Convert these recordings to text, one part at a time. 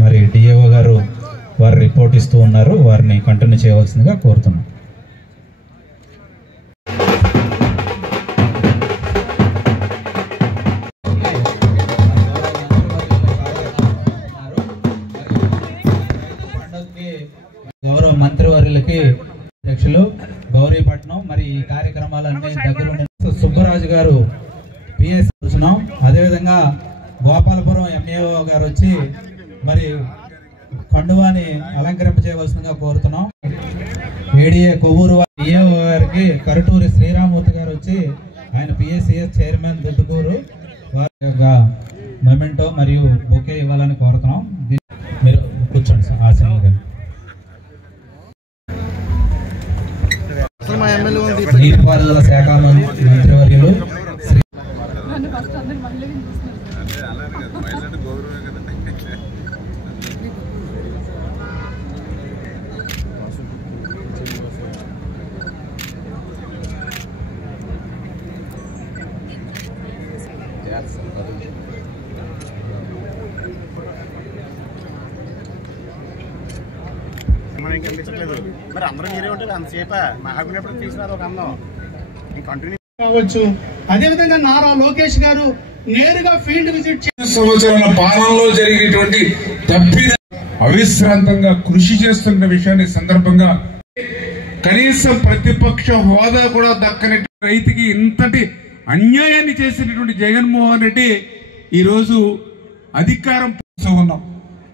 మరి డిఏఓ గారు వారు రిపోర్ట్ ఇస్తూ ఉన్నారు, వారిని కంటిన్యూ చేయవలసిందిగా కోరుతున్నాం. గౌరవ మంత్రివర్యులకి అధ్యక్షులు గౌరీపట్నం మరి ఈ కార్యక్రమాలన్నీ దగ్గర సుబ్బరాజు గారు పిఎస్ చూసినాం. అదేవిధంగా గోపాలపురం ఎంఏఓ గారు వచ్చి మరి కండువాని అలంకరింప చేయవలసిందిగా కోరుతున్నాం. ఏడీఏ కొవ్వూరు డిఏఓ గారికి కరుటూరి శ్రీరామూర్తి గారు వచ్చి ఆయన పిఎస్సిఎస్ చైర్మన్ దుద్దుకూరు వారి మెమెంటో మరియు బొకే ఇవ్వాలని కోరుతున్నాం. మీరు కూర్చోండి సార్. ఆశీర్వాదం. నీటిపారుదల శాఖ మంత్రివర్యులు మరి అందరూ మీరే ఉంటారు అంతసేప మహాగునప్పుడు తీసినారు ఒక అందం కంటిన్యూ కావచ్చు. అదేవిధంగా నారా లోకేష్ గారు నేరుగా ఫీల్డ్ విజిట్ సంవత్సరాల పాలనలో జరిగేటువంటి తప్పిద అవిశ్రాంతంగా కృషి చేస్తున్న విషయాన్ని సందర్భంగా కనీసం ప్రతిపక్ష హోదా కూడా దక్కని రైతుకి ఇంతటి అన్యాయాన్ని చేసినటువంటి జగన్మోహన్ రెడ్డి ఈరోజు అధికారం ఉన్నాం.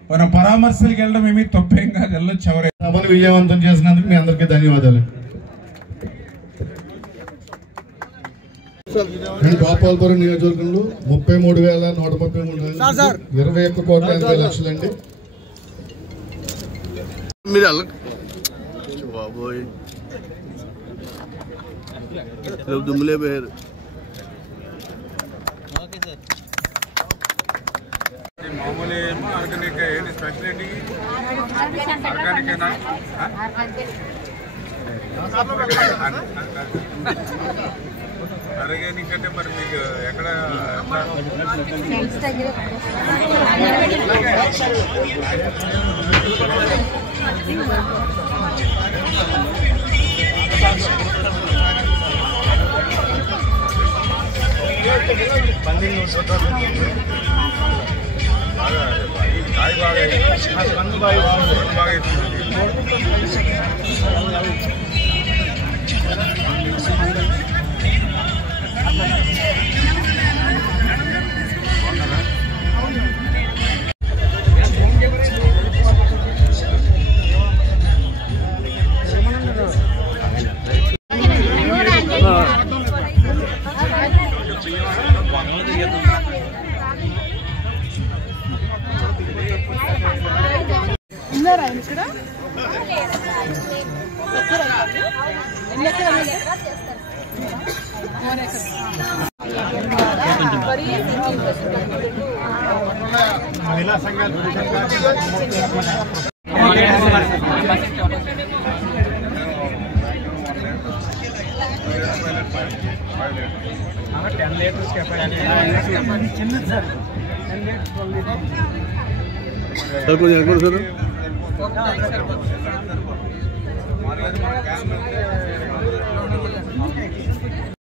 మన పరామర్శలకు వెళ్ళడం ఏమీ తప్పేం కాదు, వెళ్ళొచ్చు. ఎవరైనా సభను విజయవంతం చేసినందుకు మీ అందరికీ ధన్యవాదాలు. గోపాలపురం నియోజకవర్గంలో 33,133 21,80,00,000 అండి. బాబోయ్ దుమ్ములే పోయారు. మామూలు ఆర్గానిక్ ఏంటి స్పెషాలిటీ? ఆర్గానికేనా? ఆర్గానిక్ అంటే మరి మీకు ఎక్కడ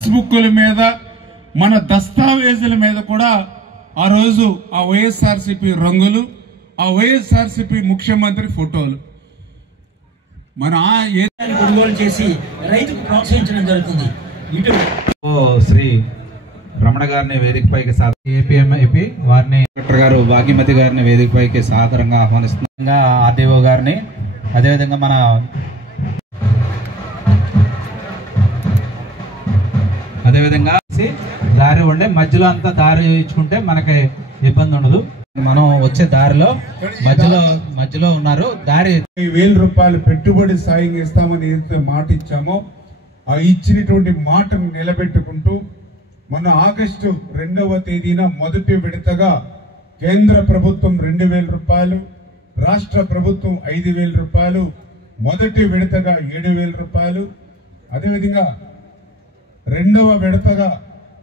ఫేస్బుక్ల మీద మన దస్తావేజుల మీద కూడా ఆ రోజు ఆ వైఎస్ఆర్సీపీ రంగులు, ఆ వైఎస్ఆర్సీపీ ముఖ్యమంత్రి ఫోటోలు మన కొనుగోలు చేసి రైతుకు ప్రోత్సహించడం జరుగుతుంది. శ్రీ రమణ గారిని వేదికపైకి ఏపీఎంఐపీ వారిని కలెక్టర్ గారు భాగ్యమతి గారిని వేదికపైకి సాదరంగా ఆహ్వానిస్తున్నా. ఆర్డీఓ గారిని అదేవిధంగా మన అదేవిధంగా దారి ఉండే మధ్యలో అంతా దారి ఇచ్చుకుంటే మనకి ఇబ్బంది ఉండదు. మనం వచ్చే దారిలో మధ్యలో ఉన్నారు. దారి 1000 రూపాయలు పెట్టుబడి సాయం ఇస్తామని ఏదైతే మాట ఇచ్చామో ఆ ఇచ్చినటువంటి మాటను నిలబెట్టుకుంటూ మొన్న ఆగస్టు 2వ తేదీన మొదటి విడతగా కేంద్ర ప్రభుత్వం 2000 రూపాయలు, రాష్ట్ర ప్రభుత్వం 5000 రూపాయలు, మొదటి విడతగా 7000 రూపాయలు, అదేవిధంగా రెండవ విడతగా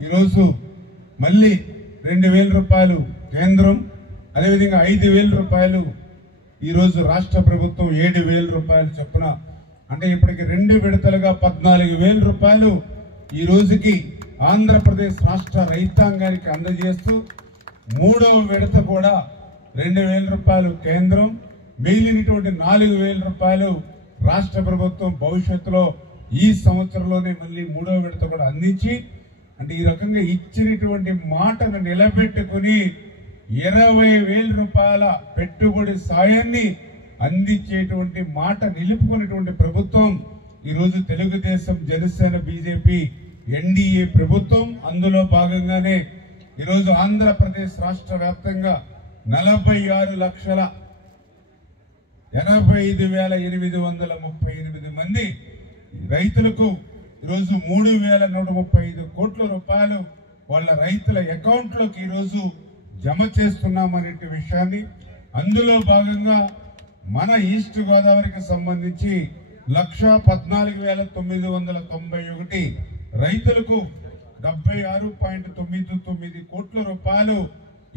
ఈరోజు మళ్ళీ 2000 రూపాయలు కేంద్రం, అదేవిధంగా 5,000 రూపాయలు ఈరోజు రాష్ట్ర ప్రభుత్వం 7,000 రూపాయలు చొప్పున, అంటే ఇప్పటికి 2 విడతలుగా 14,000 రూపాయలు ఈ రోజుకి ఆంధ్రప్రదేశ్ రాష్ట్ర రైతాంగానికి అందజేస్తూ 3వ విడత కూడా 2,000 రూపాయలు కేంద్రం, మిగిలినటువంటి 4,000 రూపాయలు రాష్ట్ర ప్రభుత్వం భవిష్యత్తులో ఈ సంవత్సరంలోనే మళ్ళీ 3వ విడత కూడా అందించి, అంటే ఈ రకంగా ఇచ్చినటువంటి మాటను నిలబెట్టుకుని 20,000 రూపాయల పెట్టుబడి సాయాన్ని అందించేటువంటి మాట నిలుపుకునేటువంటి ప్రభుత్వం ఈరోజు తెలుగుదేశం, జనసేన, బీజేపీ ఎన్డీఏ ప్రభుత్వం. అందులో భాగంగానే ఈరోజు ఆంధ్రప్రదేశ్ రాష్ట్ర వ్యాప్తంగా 46,85,838 మంది రైతులకు ఈరోజు 3,135 కోట్ల రూపాయలు వాళ్ళ రైతుల అకౌంట్లోకి ఈరోజు జమ చేస్తున్నామనే విషయాన్ని, అందులో భాగంగా మన ఈస్ట్ గోదావరికి సంబంధించి 1,14,991 రైతులకు 76.99 కోట్ల రూపాయలు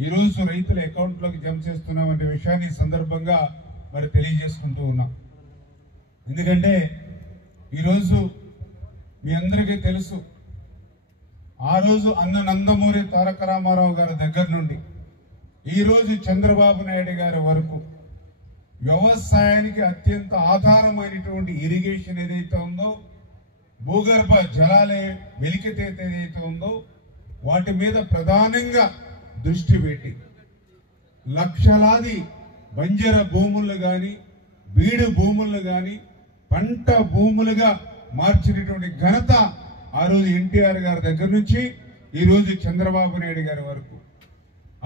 ఈరోజు రైతుల అకౌంట్లోకి జమ చేస్తున్నామనే విషయాన్ని సందర్భంగా మరి తెలియజేసుకుంటూ ఉన్నాం. ఎందుకంటే ఈరోజు మీ అందరికీ తెలుసు, ఆ రోజు అన్న నందమూరి తారక రామారావు గారి దగ్గర నుండి ఈరోజు చంద్రబాబు నాయుడు గారి వరకు వ్యవసాయానికి అత్యంత ఆధారమైనటువంటి ఇరిగేషన్ ఏదైతే ఉందో, భూగర్భ జలాల వెలికితేత ఏదైతే ఉందో వాటి మీద ప్రధానంగా దృష్టి పెట్టి లక్షలాది బంజర భూములు కానీ, బీడు భూములు కానీ పంట భూములుగా మార్చినటువంటి ఘనత ఆ రోజు ఎన్టీఆర్ గారి దగ్గర నుంచి ఈరోజు చంద్రబాబు నాయుడు గారి వరకు.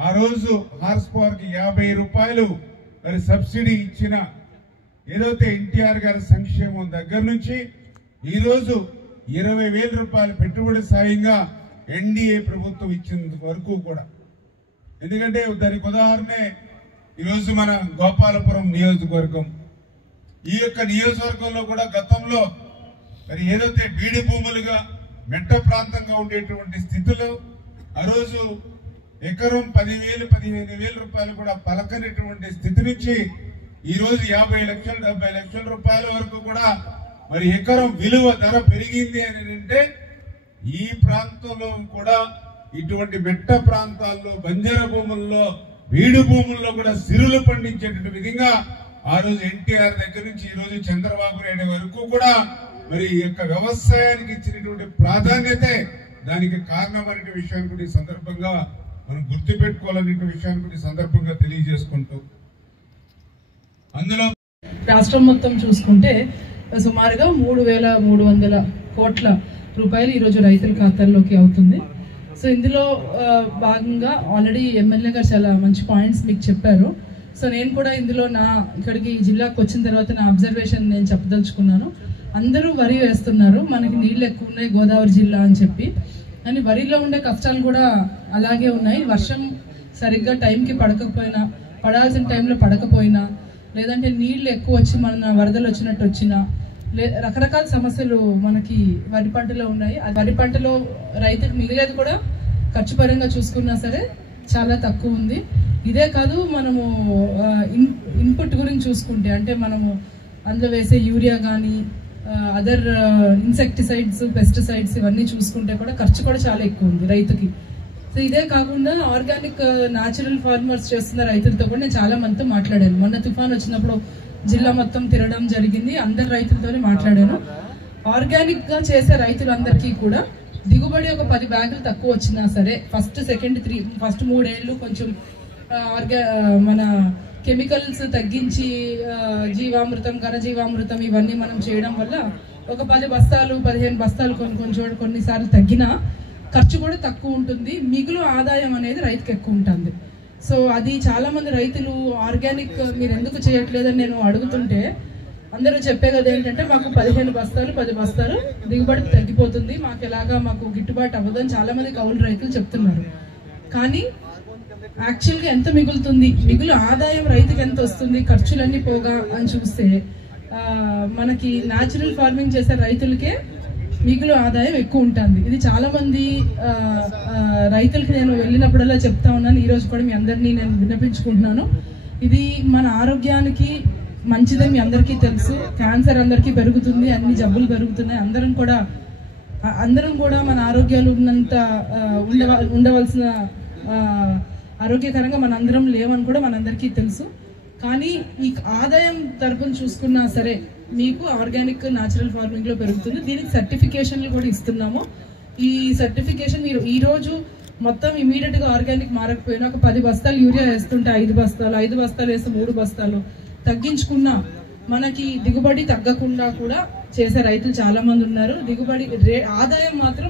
ఆ రోజు హార్స్ పవర్ కి 50 రూపాయలు మరి సబ్సిడీ ఇచ్చిన ఏదైతే ఎన్టీఆర్ గారి సంక్షేమం దగ్గర నుంచి ఈరోజు 20,000 రూపాయలు పెట్టుబడి సాయంగా ఎన్డీఏ ప్రభుత్వం ఇచ్చిన వరకు కూడా. ఎందుకంటే దానికి ఉదాహరణే ఈరోజు మన గోపాలపురం నియోజకవర్గం. ఈ యొక్క నియోజకవర్గంలో కూడా గతంలో మరి ఏదైతే బీడు భూములుగా మెట్ట ప్రాంతంగా ఉండేటువంటి స్థితిలో ఆ రోజు ఎకరం 10,000, 15,000 రూపాయలు కూడా పలకనటువంటి స్థితి నుంచి ఈ రోజు 50 లక్షలు, 70 లక్షల రూపాయల వరకు కూడా మరి ఎకరం విలువ ధర పెరిగింది అని అంటే ఈ ప్రాంతంలో కూడా ఇటువంటి మెట్ట ప్రాంతాల్లో, బంజర భూముల్లో, బీడు భూముల్లో కూడా సిరులు పండించేటువంటి విధంగా ఆ రోజు ఎన్టీఆర్ దగ్గర నుంచి ఈ రోజు చంద్రబాబు నాయుడు వరకు కూడా మరి ఈ యొక్క వ్యవసాయానికి ఇచ్చినటువంటి ప్రాధాన్యతే దానికి కారణమైన విషయాన్ని కూడా ఈ సందర్భంగా మనం గుర్తుపెట్టుకోవాలనే విషయాన్ని కూడా ఈ సందర్భంగా తెలియజేసుకుంటూ, అందులో రాష్ట్రం మొత్తం చూసుకుంటే సుమారుగా 3,300 కోట్ల రూపాయలు ఈరోజు రైతుల ఖాతాల్లోకి అవుతుంది. సో ఇందులో భాగంగా ఆల్రెడీ ఎమ్మెల్యే గారు చాలా మంచి పాయింట్స్ మీకు చెప్పారు. సో నేను కూడా ఇందులో ఇక్కడికి జిల్లాకు వచ్చిన తర్వాత నా అబ్జర్వేషన్ నేను చెప్పదలుచుకున్నాను. అందరూ వరి వేస్తున్నారు, మనకి నీళ్ళు ఎక్కువ ఉన్నాయి గోదావరి జిల్లా అని చెప్పి, కానీ వరిలో ఉండే కష్టాలు కూడా అలాగే ఉన్నాయి. వర్షం సరిగ్గా టైంకి పడకపోయినా, పడాల్సిన టైంలో పడకపోయినా, లేదంటే నీళ్లు ఎక్కువ వచ్చి మన వరదలు వచ్చినట్టు వచ్చినా, రకరకాల సమస్యలు మనకి వరి పంటలో ఉన్నాయి. వరి పంటలో రైతుకు మిగిలేదు కూడా ఖర్చు పరంగా చూసుకున్నా సరే చాలా తక్కువ ఉంది. ఇదే కాదు, మనము ఇన్పుట్ గురించి చూసుకుంటే అంటే మనము అందులో వేసే యూరియా కానీ అదర్ ఇన్సెక్టిసైడ్స్, పెస్టిసైడ్స్ ఇవన్నీ చూసుకుంటే కూడా ఖర్చు కూడా చాలా ఎక్కువ ఉంది రైతుకి. సో ఇదే కాకుండా ఆర్గానిక్ న్యాచురల్ ఫార్మర్స్ చేస్తున్న రైతులతో కూడా నేను చాలా మందితో మాట్లాడాను. మొన్న తుఫాన్ వచ్చినప్పుడు జిల్లా మొత్తం తిరగడం జరిగింది, అందరు రైతులతోనే మాట్లాడాను. ఆర్గానిక్ గా చేసే రైతులందరికీ కూడా దిగుబడి ఒక 10 బ్యాగులు తక్కువ వచ్చినా సరే ఫస్ట్ 3 ఏళ్ళు కొంచెం మన కెమికల్స్ తగ్గించి జీవామృతం, ఘనజీవామృతం ఇవన్నీ మనం చేయడం వల్ల ఒక 10 బస్తాలు 15 బస్తాలు కొన్నిసార్లు తగ్గినా ఖర్చు కూడా తక్కువ ఉంటుంది, మిగులు ఆదాయం అనేది రైతుకి ఎక్కువ ఉంటుంది. సో అది చాలా మంది రైతులు ఆర్గానిక్ మీరు ఎందుకు చేయట్లేదని నేను అడుగుతుంటే అందరూ చెప్పేది ఏంటంటే మాకు 15 బస్తాలు 10 బస్తాలు దిగుబడి తగ్గిపోతుంది, మాకు గిట్టుబాటు అవ్వదని చాలా మంది కౌలు రైతులు చెప్తున్నారు. కానీ యాక్చువల్గా ఎంత మిగులుతుంది, మిగులు ఆదాయం రైతుకి ఎంత వస్తుంది ఖర్చులన్నీ పోగా అని చూస్తే మనకి న్యాచురల్ ఫార్మింగ్ చేసే రైతులకే మిగులు ఆదాయం ఎక్కువ ఉంటుంది. ఇది చాలా మంది రైతులకి నేను వెళ్ళినప్పుడల్లా చెప్తా ఉన్నాను. ఈరోజు కూడా మీ అందరినీ నేను విన్నపించుకుంటున్నాను. ఇది మన ఆరోగ్యానికి మంచిదని మీ అందరికీ తెలుసు. క్యాన్సర్ అందరికీ పెరుగుతుంది, అన్ని జబ్బులు పెరుగుతున్నాయి. అందరం కూడా మన ఆరోగ్యాలు ఉన్నంత ఉండవలసిన ఆరోగ్యకరంగా మనందరం లేవని కూడా మనందరికీ తెలుసు. కానీ ఈ ఆదాయం తరపున చూసుకున్నా సరే మీకు ఆర్గానిక్ న్యాచురల్ ఫార్మింగ్ లో పెరుగుతుంది. దీనికి సర్టిఫికేషన్లు కూడా ఇస్తున్నాము. ఈ సర్టిఫికేషన్ మీరు ఈ రోజు మొత్తం ఇమీడియట్ గా ఆర్గానిక్ మారకపోయినా ఒక 10 బస్తాలు యూరియా వేస్తుంటే 5 బస్తాలు వేస్తే 3 బస్తాలు తగ్గించుకున్నా మనకి దిగుబడి తగ్గకుండా కూడా చేసే రైతులు చాలా మంది ఉన్నారు. దిగుబడి ఆదాయం మాత్రం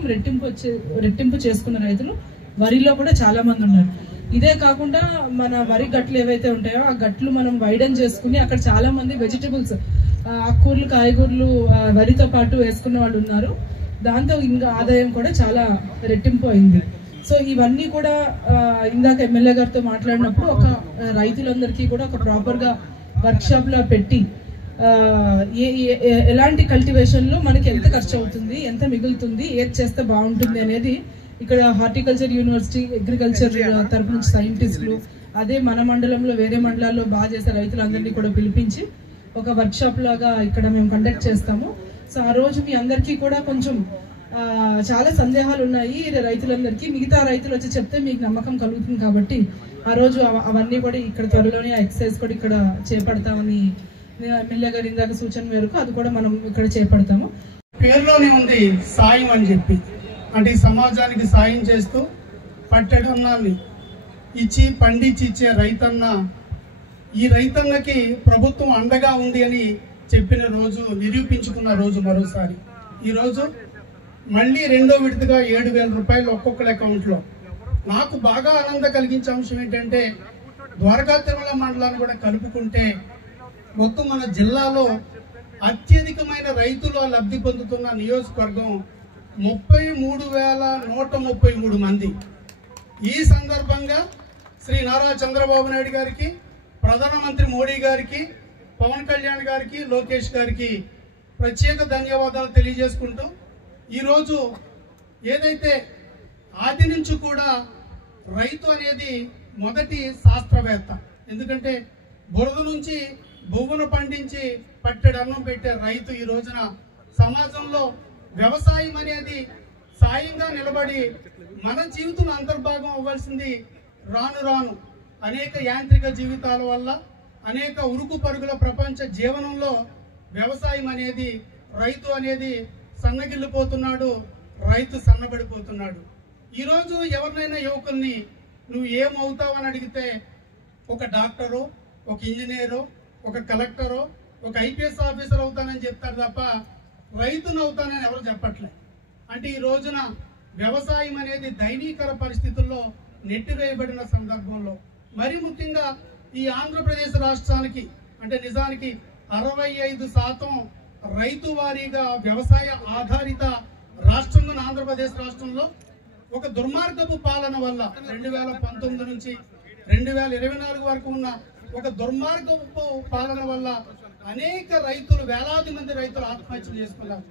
రెట్టింపు చేసుకున్న రైతులు వరిలో కూడా చాలా మంది ఉన్నారు. ఇదే కాకుండా మన వరి గట్లు ఏవైతే ఉంటాయో ఆ గట్లు మనం వైడన్ చేసుకుని అక్కడ చాలా మంది వెజిటబుల్స్, ఆకుకూరలు, కాయగూరలు వరితో పాటు వేసుకున్న వాళ్ళు ఉన్నారు. దాంతో ఇంకా ఆదాయం కూడా చాలా రెట్టింపు అయింది. సో ఇవన్నీ కూడా ఇందాక ఎమ్మెల్యే గారితో మాట్లాడినప్పుడు ఒక రైతులందరికీ కూడా ఒక ప్రాపర్ గా వర్క్ షాప్ లో పెట్టి ఎలాంటి కల్టివేషన్ లో మనకి ఎంత ఖర్చు అవుతుంది, ఎంత మిగులుతుంది, ఏది చేస్తే బాగుంటుంది అనేది ఇక్కడ హార్టికల్చర్ యూనివర్సిటీ, అగ్రికల్చర్ తరపు నుంచి సైంటిస్టులు, అదే మన మండలంలో వేరే మండలాల్లో బాగా చేసే రైతులందరినీ కూడా పిలిపించి ఒక వర్క్ షాప్ లాగా ఇక్కడ మేము కండక్ట్ చేస్తాము. సో ఆ రోజు మీ అందరికీ కూడా కొంచెం చాలా సందేహాలు ఉన్నాయి రైతులందరికీ. మిగతా రైతులు వచ్చి చెప్తే మీకు నమ్మకం కలుగుతుంది కాబట్టి ఆ రోజు అవన్నీ కూడా ఇక్కడ త్వరలోనే ఎక్సర్సైజ్ కూడా ఇక్కడ చేపడతామని ఎమ్మెల్యే గారి ఇందాక సూచన మేరకు అది కూడా మనం ఇక్కడ చేపడతాము. పేరులోనే ఉంది సాయం అని చెప్పి, అంటే ఈ సమాజానికి సాయం చేస్తూ పట్టెడన్నాన్ని ఇచ్చి పండించి ఇచ్చే రైతన్న, ఈ రైతన్నకి ప్రభుత్వం అండగా ఉంది అని చెప్పిన రోజు, నిరూపించుకున్న రోజు మరోసారి. ఈరోజు మళ్ళీ రెండో విడతగా 7,000 రూపాయలు ఒక్కొక్కరి అకౌంట్లో. నాకు బాగా ఆనందం కలిగించే అంశం ఏంటంటే ద్వారకా తిరుమల మండలాన్ని కూడా కలుపుకుంటే మొత్తం మన జిల్లాలో అత్యధికమైన రైతులు లబ్ధి పొందుతున్న నియోజకవర్గం 33,133 మంది. ఈ సందర్భంగా శ్రీ నారా చంద్రబాబు నాయుడు గారికి, ప్రధానమంత్రి మోడీ గారికి, పవన్ కళ్యాణ్ గారికి, లోకేష్ గారికి ప్రత్యేక ధన్యవాదాలు తెలియజేసుకుంటూ, ఈరోజు ఏదైతే ఆది నుంచి కూడా రైతు అనేది మొదటి శాస్త్రవేత్త, ఎందుకంటే బురద నుంచి బొవ్వును పండించి పట్టెడు అన్నం పెట్టే రైతు ఈ రోజున సమాజంలో వ్యవసాయం అనేది సాయంగా నిలబడి మన జీవితం అంతర్భాగం అవ్వాల్సింది రాను రాను అనేక యాంత్రిక జీవితాల వల్ల, అనేక ఉరుకు పరుగుల ప్రపంచ జీవనంలో వ్యవసాయం అనేది, రైతు అనేది సన్నగిల్లిపోతున్నాడు, రైతు సన్నబడిపోతున్నాడు. ఈరోజు ఎవరినైనా యువకుల్ని నువ్వు ఏమవుతావని అడిగితే ఒక డాక్టరు, ఒక ఇంజనీరు, ఒక కలెక్టరు, ఒక ఐపీఎస్ ఆఫీసర్ అవుతానని చెప్తారు తప్ప రైతును అవుతానని ఎవరు చెప్పట్లే. అంటే ఈ రోజున వ్యవసాయం అనేది దైనీకర పరిస్థితుల్లో నెట్టివేయబడిన సందర్భంలో, మరి ముఖ్యంగా ఈ ఆంధ్రప్రదేశ్ రాష్ట్రానికి, అంటే నిజానికి 65% రైతు వారీగా వ్యవసాయ ఆధారిత రాష్ట్రంగా ఆంధ్రప్రదేశ్ రాష్ట్రంలో ఒక దుర్మార్గపు పాలన వల్ల 2019 నుంచి 2024 వరకు ఉన్న ఒక దుర్మార్గపు పాలన వల్ల అనేక రైతులు, వేలాది మంది రైతులు ఆత్మహత్యలు చేసుకున్నారు.